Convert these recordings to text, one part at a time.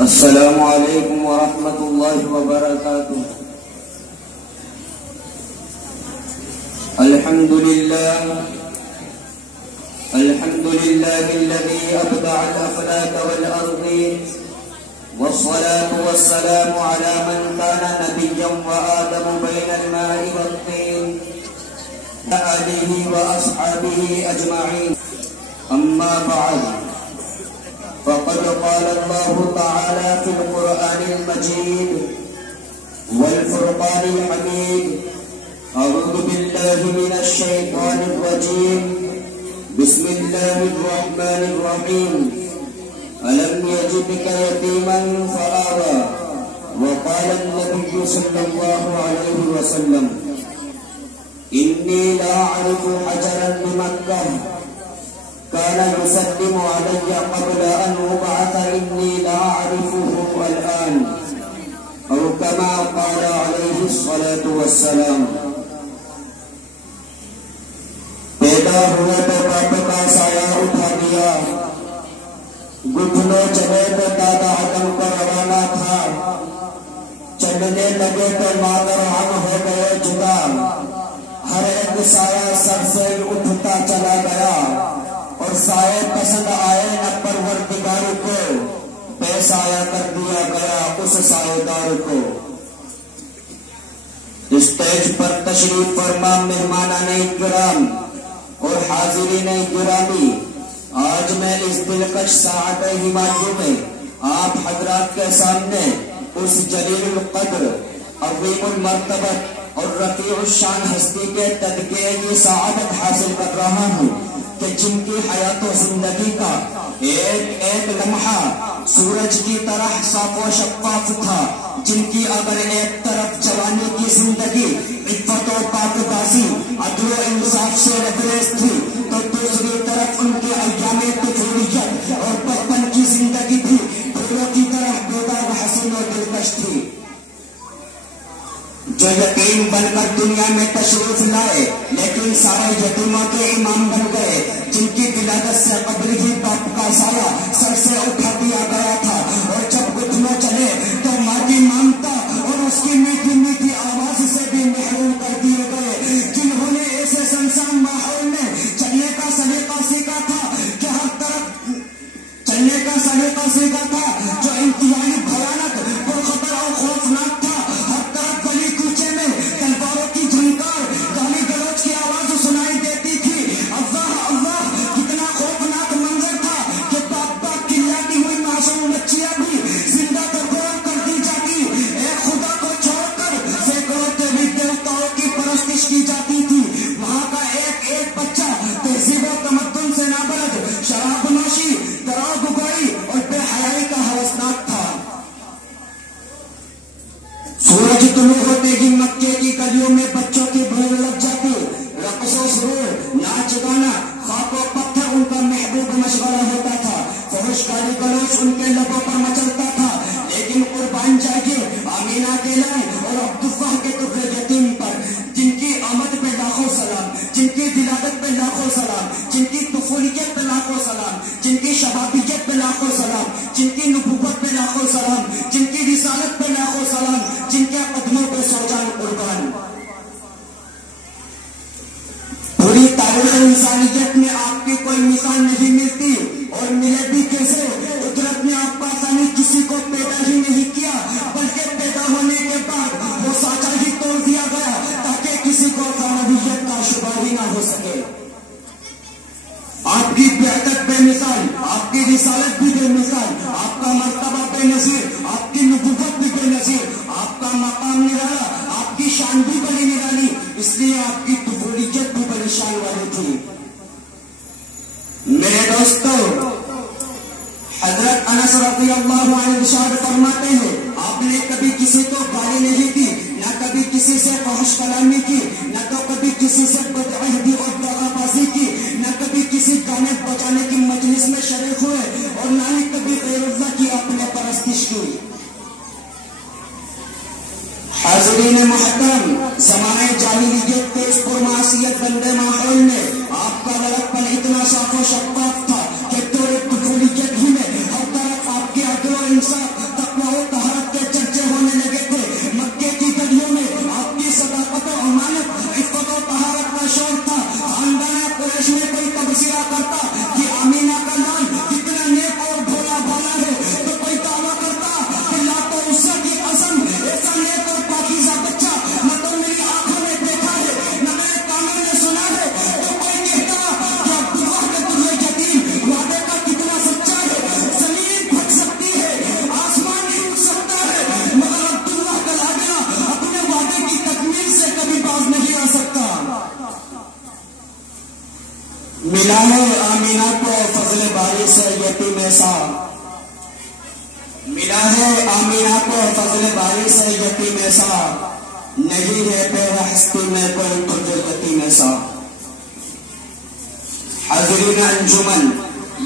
السلام علیکم ورحمۃ اللہ وبرکاتہ۔ الحمد للہ الذی ابدع الافلاک والارضین، والصلاة والسلام على من كان نبيا وآدم بين الماء والطين وآله وأصحابه أجمعين، أما بعد، فقد قال الله تعالى في القرآن المجيد والفرقان الحميد: أعوذ بالله من الشيطان الرجيم، بسم الله الرحمن الرحيم، ألم يجدك يتيما فآوى، وقال النبي صلى الله عليه وسلم: إني لا أعرف حجرا بمكة كان يسلم علي قبل أن أبعث إني لا أعرفه الآن، أو كما قال عليه الصلاة والسلام۔ پیدا ہوئے تو باپ کا سایہ اٹھا دیا، گھٹنوں چلے تو دادا آدم کو روانہ تھا، چلنے لگے تو مادر ہم ہو گئے جدا، ہر ایک سایہ سر سے اٹھتا چلا گیا، اور سائے پسند آئے نہ پروردگار کو، بے سایہ کر دیا گیا اس سایہ دار کو۔ اسٹیج پر تشریف فرما مہمانان کرام اور حاضرین گرامی، آج میں اس دلکش ساعت ہمایوں میں آپ حضرات کے سامنے اس جلیل القدر، عظیم المرتبت اور رفیع الشان ہستی کے تذکرے کی سعادت حاصل کر رہا ہوں کہ جن کی حیات و زندگی کا ایک ایک لمحہ سورج کی طرح صاف و شفاف تھا، جن کی اگر ایک طرف جوانی کی زندگی عفت و پاکبازی، عدل و انصاف سے لبریز تھی، تو دوسری طرف ان کے ایام طفولیت اور بچپن کی زندگی بھی پھولوں کی طرح بیدار و حسین و دلکش تھی۔ جو یتیم بن کر دنیا میں تشریف لائے لیکن سارے یتیموں کے امام بن گئے، جن کی ولادت سے قبل ہی باپ کا سایہ سر سے اٹھا دیا گیا تھا، اور جب گھٹنوں چلے تو مادی مامتا اور اس کی میٹھی میٹھی آواز سے بھی محروم کر دیے گئے، جنہوں نے ایسے سنسان ماحول میں چلنے کا سلیقہ سیکھا تھا کہ ہر طرف چلنے کا سلیقہ سیکھا تھا جو انتہائی بھیانک، پرخطر اور خوفناک تھا۔ ہر طرف گلی کوچے میں تلواروں کی جھنکار، گالی گلوچ کی آواز سنائی دیتی تھی۔ اللہ اللہ، کتنا خوفناک منظر تھا کہ باپ باپ کھلاتی ہوئی معصوم بچیاں بھی زندہ درگور کر دی جاتی، ایک خدا کو چھوڑ کر سینکڑوں دیوی دیوتاؤں کی پرستش کی جاتی تھی۔ وہاں کا ایک ایک بچہ تہذیب و تمدن سے نابلد، شراب نوشی، دراو گگائی اور بے حیائی کا ہوسناک تھا۔ سورج طلوع ہوتے ہی مکے کی گلیوں میں بچوں کی بھیڑ لگ جاتی، رقص و سرور، ناچ گانا، خاک و پتھر ان کا محبوب مشغلہ ہوتا تھا، فحش گالی گلوچ ان کے لبوں پر مچلتا تھا، لیکن قربان جائیے آمینہ کے لائے اور عبداللہ کے طفل یتیم پر، جن کی آمد پہ لاکھوں سلام، جن کی ولادت پہ لاکھوں سلام، جن کی طفولیت پہ لاکھوں سلام، جن کی شبابیت پہ لاکھوں سلام، جن کی نبوت پہ لاکھوں سلام، جن کی رسالت پہ لاکھوں سلام، جن کے قدموں پہ سو جان قربان۔ پوری تاریخ انسانیت میں آپ کی کوئی مثال نہیں ملتی، اور ملے بھی کیسے؟ قدرت نے آپ پر آسانی کسی کو پیدا ہی نہیں کیا، بلکہ پیدا ہونے کے بعد وہ سانچہ ہی توڑ دیا گیا تاکہ کسی کو ثانویت کا شبہ ہی نہ ہو سکے۔ آپ کی بعثت بے مثال، آپ کی رسالت بھی بے مثال، آپ کا مرتبہ بے نظیر، آپ کی نبوت بھی بے نظیر، آپ کا مقام نرالا، آپ کی شان بھی بڑی نرالی، اس لیے آپ کی طفولیت بھی بڑی شان والی تھی۔ میرے دوستو، حضرت انس رضی اللہ عنہ ارشاد فرماتے ہیں، آپ نے کبھی کسی کو گالی نہیں دی، نہ کبھی کسی سے فحش کلامی کی، نہ تو کبھی کسی سے بدعہدی اور دغا بازی کی، نہ کبھی کسی گانے بجانے کی مجلس میں شریک ہوئے، اور نہ ہی کبھی غیر اللہ کی آپ نے پرستش کی۔ حاضرین محترم، زمانہ جاہلیت کے اس پرمعصیت گندے ماحول میں آپ کا لڑکپن اتنا صاف و شفاف تھا کہ دور طفولیت ہی میں ہر طرف آپ کے عدل و انصاف باری سے یتیم سا، ملا ہے آمینہ کو فضل باری سے یتیم سا، نہیں ہے بے ہستی میں کوئی تجھے یتیم سا۔ حاضرین انجمن،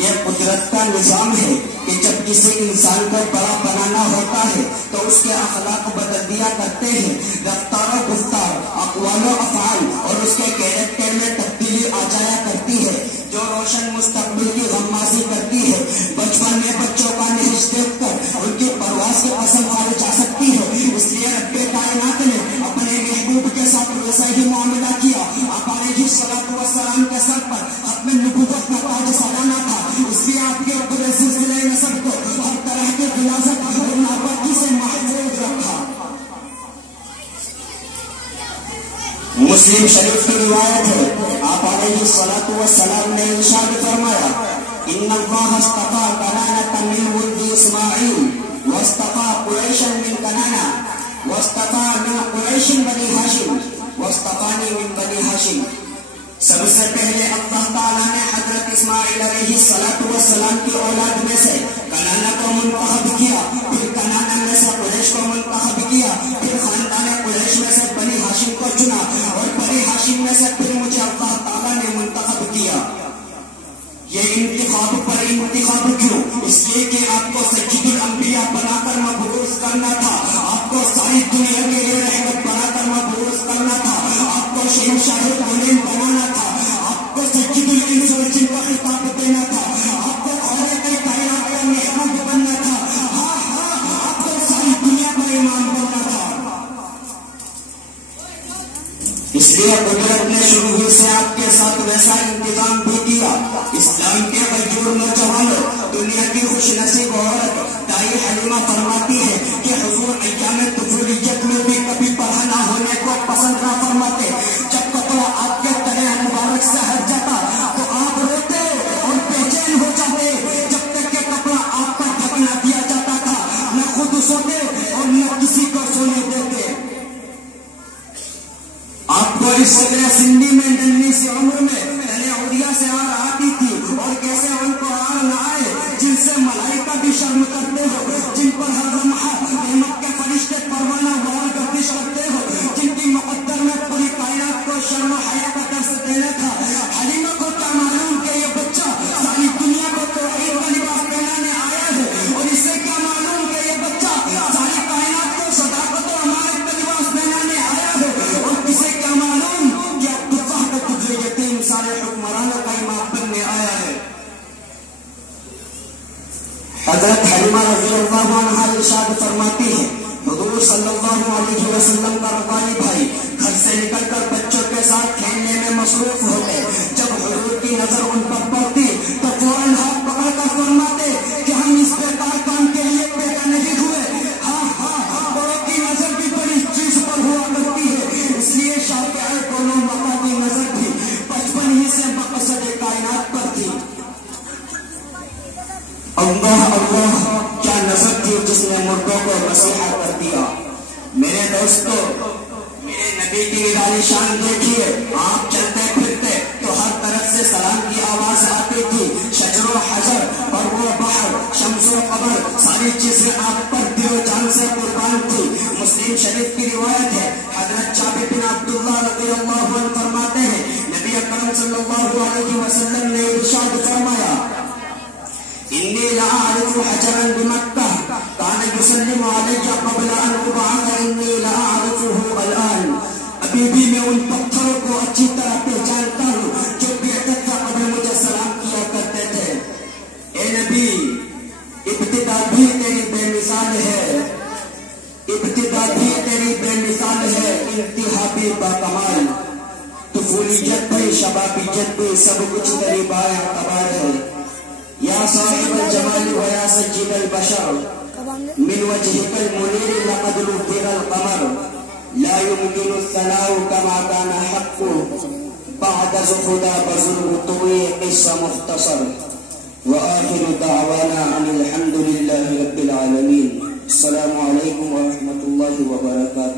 یہ قدرت کا نظام ہے کہ جب کسی انسان کو بڑا بنانا ہوتا ہے تو اس کے اخلاق بدل دیا کرتے ہیں، رفتار و گفتار، اقوال و افعال اور اس کے کیریکٹر میں تبدیلی آ جایا کرتی ہے جو روشن مستقبل کی غمازی کرتی ہے۔ بچپن میں بچوں کا نہج دیکھ کر ان کی پرواز کی قسم کھائی جا سکتی ہے، اس لیے رب کائنات نے اپنے محبوب کے ساتھ ویسا ہی معاملہ کیا۔ آپ علیہ الصلوۃ والسلام کے سر پر ختم نبوت کا تاج سجانا تھا، اس لیے آپ کے پورے سلسلے نسب کو ہر طرح کے غلاظت اور ناپاکی سے محفوظ رکھا۔ مسلم شریف کی روایت ہے، آپ علیہ الصلوۃ والسلام نے ارشاد فرمایا، ان اللہ اصطفى کنانة من ولد اسماعیل واصطفى قریشا من کنانہ واصطفى من قریش بنی ہاشم واصطفانی من بنی ہاشم۔ سب سے پہلے اللہ تعالیٰ نے حضرت اسماعیل علیہ السلام کی اولاد میں سے کنانہ کو منتخب کیا، پھر کنانہ میں سے قریش کو منتخب کیا، پھر خاندان قریش میں سے بنی ہاشم کو چنا اور بنی ہاشم میں سے پھر مجھے اللہ تعالیٰ نے منتخب کیا۔ یہ انتخاب پر انتخاب کیوں؟ اس لیے کہ آپ کو سید الانبیاء بنا کر مبعوث کرنا تھا، آپ کو ساری دنیا کے لیے رحمت بنا کر مبعوث کرنا تھا، آپ کو شہنشاہ کونین بنانا تھا، آپ کو سید الانس والجن کا خطاب دینا تھا، آپ کو خالق کائنات کا محمد بننا تھا، آپ کو ساری دنیا کا امام بننا تھا۔ اس لیے قدرت نے شروع سے آپ کے ساتھ ویسا انتظام بھی کیا۔ اسلام کے غیور نوجوانوں، دنیا کی خوش نصیب عورت دائی حلیمہ فرماتی ہے کہ حضور ایام طفولیت میں بھی کبھی پڑھا نہ ہونے کو پسند نہ فرماتے۔ جب کپڑا آپ کے تلے مبارک سے ہٹ جاتا تو آپ روتے اور بے چین ہو جاتے، جب تک کہ کپڑا آپ پر ڈھکنا دیا جاتا تھا، نہ خود سوتے اور نہ کسی کو سونے دیتے۔ آپ کو اس قدر سندھی میں ننھی سی عمر میں پہلے اڑیا سے آر آتی تھی، اور کیسے ان کو آر نہ آئے جن سے ملائکہ بھی شرم کرتے ہو، جن پر ہر لمحہ رحمت کے فرشتے پروانہ وار گردش کرتے ہو، جن کی مقدر میں پوری کائنات کو شرم و حیا کا درس دینا تھا۔ حلیمہ کو کیا معلوم کہ یہ بچہ ساری دنیا کو توحید کا لباس پہنانے آیا ہے، اور اسے کیا معلوم کہ یہ بچہ ساری کائنات کو صداقت و امانت کا لباس پہنانے آیا ہے، اور اسے کیا معلوم کہ عبداللہ کا تجھے یتیم سارے حکمرانوں کا امام بننے آیا ہے۔ حضرت حلیمہ رضی اللہ عنہا ارشاد فرماتی ہے، حضور صلی اللہ علیہ وسلم کا ربانی بھائی گھر سے نکل کر بچوں کے ساتھ کھیلنے میں مصروف ہوتے، جب حضور کی نظر ان پر پڑتی تو فوراً ہاتھ پکڑ کر فرماتے کہ ہم اس بیکار کام کے لیے پیدا نہیں ہوئے۔ بڑوں کی نظر بھی بڑی چیز پر ہوا کرتی ہے، اس لیے شاہ دونوں مقام کی نظر بھی بچپن ہی سے مقصد کائنات پر تھی۔ اللہ اللہ، کیا نظر تھی جس نے مردوں کو مسیحا کر دیا۔ میرے دوستو، میرے نبی کی نرالی شان دیکھیے، آپ چلتے پھرتے تو ہر طرف سے سلام کی آواز آتی تھی، شجر و حجر اور وہ بحر، شمس و قمر، ساری چیزیں آپ پر دل و جان سے قربان تھی۔ مسلم شریف کی روایت ہے، حضرت جابر بن عبداللہ رضی اللہ عنہ فرماتے ہیں، نبی اکرم صلی اللہ علیہ وسلم نے ارشاد فرمایا، انی لأعرف حجرا بمکہ کان یسلم علی قبل ان ابعث انی لأعرفه الآن۔ ابھی بھی میں ان پتھروں کو اچھی طرح پہچانتا ہوں جو بعثت سے قبل مجھے سلام کیا کرتے تھے۔ اے نبی، ابتدا بھی تیری بے مثال ہے، ابتدا بھی تیری بے مثال ہے، انتہا بھی باکمال۔ طفولیت بھی شبابیت بھی سب کچھ تیری بایا قبال ہے۔ یا صاحب الجمال و یا سید البشر من وجهك المنير لقد نذر القمر لا يمكن الثناء كما كان حق بعد زخدا بزرگ طوی قصہ مختصر وآخر دعوانا ان الحمد للہ رب العالمین۔ السلام علیکم ورحمۃ اللہ وبرکاتہ۔